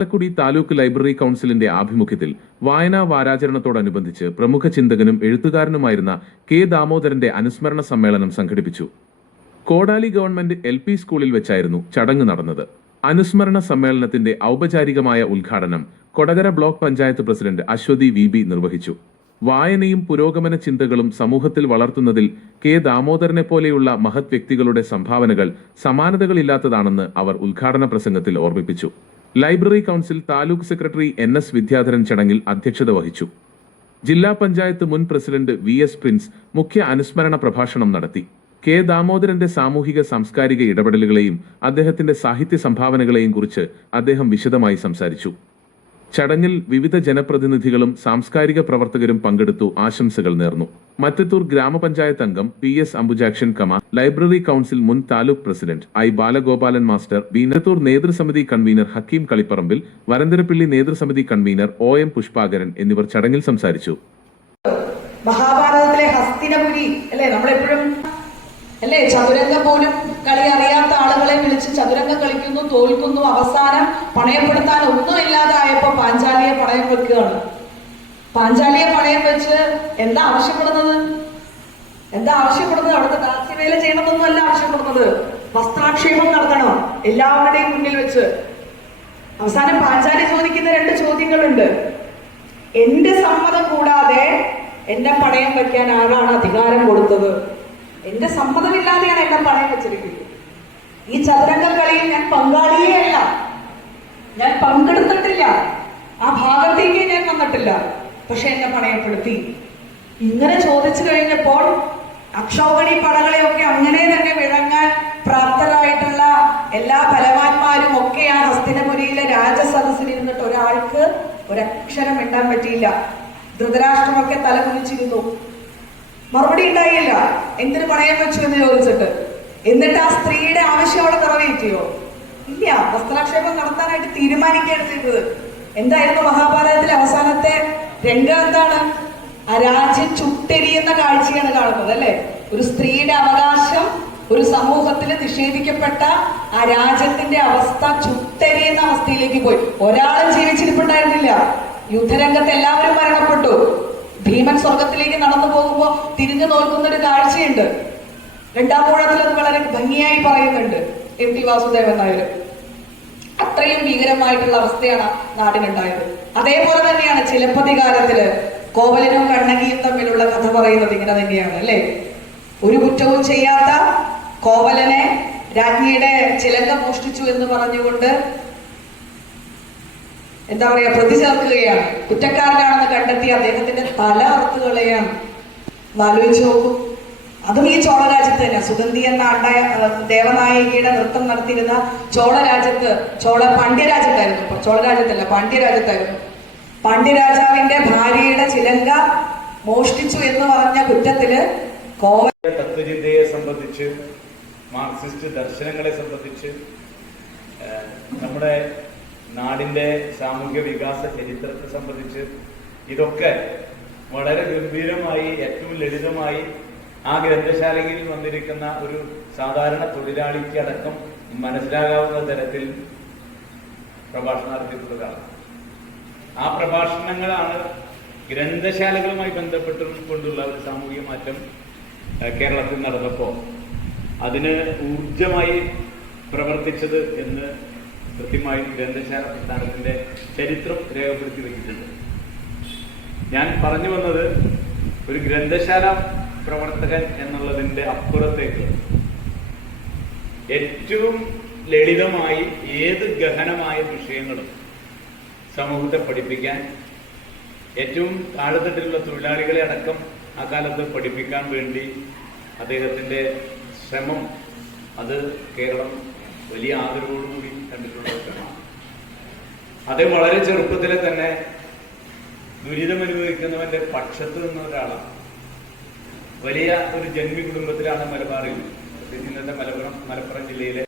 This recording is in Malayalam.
ചാലക്കുടി താലൂക്ക് ലൈബ്രറി കൗൺസിലിന്റെ ആഭിമുഖ്യത്തിൽ വായനാ വാരാചരണത്തോടനുബന്ധിച്ച് പ്രമുഖ ചിന്തകനും എഴുത്തുകാരനുമായിരുന്ന കെ ദാമോദരന്റെ അനുസ്മരണ സമ്മേളനം സംഘടിപ്പിച്ചു. കോടാലി ഗവൺമെന്റ് LP സ്കൂളിൽ വെച്ചായിരുന്നു ചടങ്ങ് നടന്നത്. അനുസ്മരണ സമ്മേളനത്തിന്റെ ഔപചാരികമായ ഉദ്ഘാടനം Kodakara block panchayat president Aswathy VB നിർവഹിച്ചു. വായനയും പുരോഗമന ചിന്തകളും സമൂഹത്തിൽ വളർത്തുന്നതിൽ കെ ദാമോദരനെ പോലെയുള്ള മഹത് വ്യക്തികളുടെ സംഭാവനകൾ സമാനതകളില്ലാത്തതാണെന്ന് അവർ ഉദ്ഘാടന പ്രസംഗത്തിൽ ഓർമ്മിപ്പിച്ചു. Library council taluk secretary NS Vidyadharan ചടങ്ങിൽ അധ്യക്ഷത വഹിച്ചു. ജില്ലാ പഞ്ചായത്ത് മുൻ പ്രസിഡന്റ് VS പ്രിൻസ് മുഖ്യ അനുസ്മരണ പ്രഭാഷണം നടത്തി. കെ ദാമോദരന്റെ സാമൂഹിക സാംസ്കാരിക ഇടപെടലുകളെയും അദ്ദേഹത്തിന്റെ സാഹിത്യ സംഭാവനകളെയും കുറിച്ച് അദ്ദേഹം വിശദമായി സംസാരിച്ചു. ചടങ്ങിൽ വിവിധ ജനപ്രതിനിധികളും സാംസ്കാരിക പ്രവർത്തകരും പങ്കെടുത്തു ആശംസകൾ നേർന്നു. മറ്റത്തൂർ ഗ്രാമപഞ്ചായത്ത് അംഗം PS Ambujakshan Kamal, library council മുൻ taluk president I Balagopalan master, Mattathur നേതൃസമിതി കൺവീനർ ഹക്കീം കളിപ്പറമ്പിൽ, വരന്തരപ്പിള്ളി നേതൃസമിതി കൺവീനർ OM പുഷ്പാകരൻ എന്നിവർ ചടങ്ങിൽ സംസാരിച്ചു. മഹാഭാരതത്തിലെ ഹസ്തിനപുരി അല്ലേ, നമ്മളെപ്പോഴും അല്ലേ ചതുരംഗം പോലും കളി അറിയാത്ത ആളുകളെ വിളിച്ച് ചതുരംഗം കളിക്കുന്നു, തോൽക്കുന്നു, അവസാനം പണയപ്പെടുത്താൻ ഒന്നുമില്ലാതായപ്പോ പാഞ്ചാലിയെ പണയം വെക്കുകയാണ്. പാഞ്ചാലിയെ പണയം വെച്ച് എന്താ ആവശ്യപ്പെടുന്നത്? അവിടുത്തെ ദാസ്യവേല ചെയ്യണമെന്നൊന്നും അല്ല ആവശ്യപ്പെടുന്നത്. വസ്ത്രാക്ഷേപം നടത്തണം എല്ലാവരുടെയും മുന്നിൽ വെച്ച്. അവസാനം പാഞ്ചാലി ചോദിക്കുന്ന 2 ചോദ്യങ്ങളുണ്ട്. എന്റെ സമ്മതം കൂടാതെ എന്നെ പണയം വെക്കാൻ ആരാണ് അധികാരം കൊടുത്തത്? എന്റെ സമ്മതമില്ലാതെയാണ് എന്നെ പണയം വെച്ചിരിക്കുന്നത്. ഈ ചതുരംഗ കളിയിൽ ഞാൻ പങ്കാളിയേ അല്ല, ഞാൻ പങ്കെടുത്തിട്ടില്ല, ആ ഭാഗത്തേക്ക് ഞാൻ വന്നിട്ടില്ല, പക്ഷെ എന്നെ പണയപ്പെടുത്തി. ഇങ്ങനെ ചോദിച്ചു കഴിഞ്ഞപ്പോൾ അക്ഷൗഹിണി പടകളെയൊക്കെ അങ്ങനെ തന്നെ വിഴങ്ങാൻ പ്രാപ്തരായിട്ടുള്ള എല്ലാ ബലവാന്മാരും ഒക്കെ ആ ഹസ്തിനപുരിയിലെ രാജസദസ്സിലിരുന്നിട്ട് ഒരാൾക്ക് ഒരക്ഷരം മിണ്ടാൻ പറ്റിയില്ല. ധൃതരാഷ്ട്രമൊക്കെ തലകുനിച്ചിരുന്നു. മറുപടി ഉണ്ടായില്ല. എന്തിനു പണയം വെച്ചു എന്ന് ചോദിച്ചിട്ട്. എന്നിട്ട് ആ സ്ത്രീയുടെ ആവശ്യം അവിടെ നിറവേറ്റിയോ? ഇല്ല. വസ്ത്രാക്ഷേപം നടത്താനായിട്ട് തീരുമാനിക്കുകയാണ് ചെയ്തത്. എന്തായിരുന്നു മഹാഭാരതത്തിലെ അവസാനത്തെ രംഗം? എന്താണ്? ആ രാജ്യം ചുട്ടെരിയുന്ന കാഴ്ചയാണ് കാണുന്നത് അല്ലെ. ഒരു സ്ത്രീയുടെ അവകാശം ഒരു സമൂഹത്തിൽ നിഷേധിക്കപ്പെട്ട ആ രാജ്യത്തിന്റെ അവസ്ഥ ചുട്ടെരിയുന്ന അവസ്ഥയിലേക്ക് പോയി. ഒരാളും ജീവിച്ചിരിപ്പുണ്ടായിരുന്നില്ല. യുദ്ധരംഗത്ത് എല്ലാവരും മരണപ്പെട്ടു. ഭീമൻ സ്വർഗത്തിലേക്ക് നടന്നു പോകുമ്പോ തിരിഞ്ഞു നോക്കുന്ന ഒരു കാഴ്ചയുണ്ട്. 2-ാം ഊഴത്തിൽ അത് വളരെ ഭംഗിയായി പറയുന്നുണ്ട് MT വാസുദേവൻ നായർ. അത്രയും ഭീകരമായിട്ടുള്ള അവസ്ഥയാണ് നാടിനുണ്ടായത്. അതേപോലെ തന്നെയാണ് ചിലപ്പതികാരത്തില് കോവലനും കണ്ണകിയും തമ്മിലുള്ള കഥ പറയുന്നത് ഇങ്ങനെ തന്നെയാണ് അല്ലെ. ഒരു കുറ്റവും ചെയ്യാത്ത കോവലനെ രാജ്ഞിയുടെ ചിലങ്ക മോഷ്ടിച്ചു എന്ന് പറഞ്ഞുകൊണ്ട് എന്താ പറയാ പ്രതി ചേർക്കുകയാണ്. കുറ്റക്കാരനാണെന്ന് കണ്ടെത്തി അദ്ദേഹത്തിന്റെ തല അറുത്തുകളെയാണ്. ആലോചിച്ച് നോക്കും. അതും ഈ ചോളരാജ്യത്ത് തന്നെ. സുഗന്ധി എന്ന ദേവനായികയുടെ നൃത്തം നടത്തിയിരുന്ന ചോളരാജ്യത്ത്, പാണ്ഡ്യരാജ്യത്തായിരുന്നു. ചോളരാജ്യത്തല്ല, പാണ്ഡ്യരാജ്യത്തായിരുന്നു. പാണ്ഡ്യരാജാവിന്റെ ഭാര്യയുടെ ചിലങ്ക മോഷ്ടിച്ചു എന്ന് പറഞ്ഞ കുറ്റത്തില് തത്വചിന്തയെ സംബന്ധിച്ച്, മാർക്സിസ്റ്റ് ദർശനങ്ങളെ സംബന്ധിച്ച്, നമ്മുടെ നാടിന്റെ സാമൂഹ്യ വികാസ ചരിത്രത്തെ സംബന്ധിച്ച് ഇതൊക്കെ വളരെ ഗംഭീരമായി, ഏറ്റവും ലളിതമായി ആ ഗ്രന്ഥശാലയിൽ വന്നിരിക്കുന്ന ഒരു സാധാരണ തൊഴിലാളിക്ക് അടക്കം മനസ്സിലാകാവുന്ന തരത്തിൽ പ്രഭാഷണം നടത്തിയിട്ടുള്ളതാണ്. ആ പ്രഭാഷണങ്ങളാണ് ഗ്രന്ഥശാലകളുമായി ബന്ധപ്പെട്ടുകൊണ്ടുള്ള ഒരു സാമൂഹിക മാറ്റം കേരളത്തിൽ നടന്നപ്പോൾ അതിന് ഊർജമായി പ്രവർത്തിച്ചത് എന്ന് കൃത്യമായി ഗ്രന്ഥശാല പ്രസ്ഥാനത്തിന്റെ ചരിത്രം രേഖപ്പെടുത്തി വെച്ചിട്ടുണ്ട്. ഞാൻ പറഞ്ഞു വന്നത്, ഒരു ഗ്രന്ഥശാല പ്രവർത്തകൻ എന്നുള്ളതിന്റെ അപ്പുറത്തേക്ക് ഏറ്റവും ലളിതമായി ഏത് ഗഹനമായ വിഷയങ്ങളും സമൂഹത്തെ പഠിപ്പിക്കാൻ, ഏറ്റവും താഴെത്തട്ടിലുള്ള തൊഴിലാളികളെ അടക്കം ആ കാലത്ത് പഠിപ്പിക്കാൻ വേണ്ടി അദ്ദേഹത്തിന്റെ ശ്രമം, അത് കേരളം വലിയ ആദരവോടുകൂടി കണ്ടിട്ടുള്ളതാണ്. അദ്ദേഹം വളരെ ചെറുപ്പത്തിലെ തന്നെ ദുരിതമനുഭവിക്കുന്നവന്റെ പക്ഷത്ത് നിന്ന ഒരാളാണ്. വലിയ ഒരു ജന്മി കുടുംബത്തിലാണ് മലബാറിൽ, ഇന്നത്തെ മലപ്പുറം ജില്ലയിലെ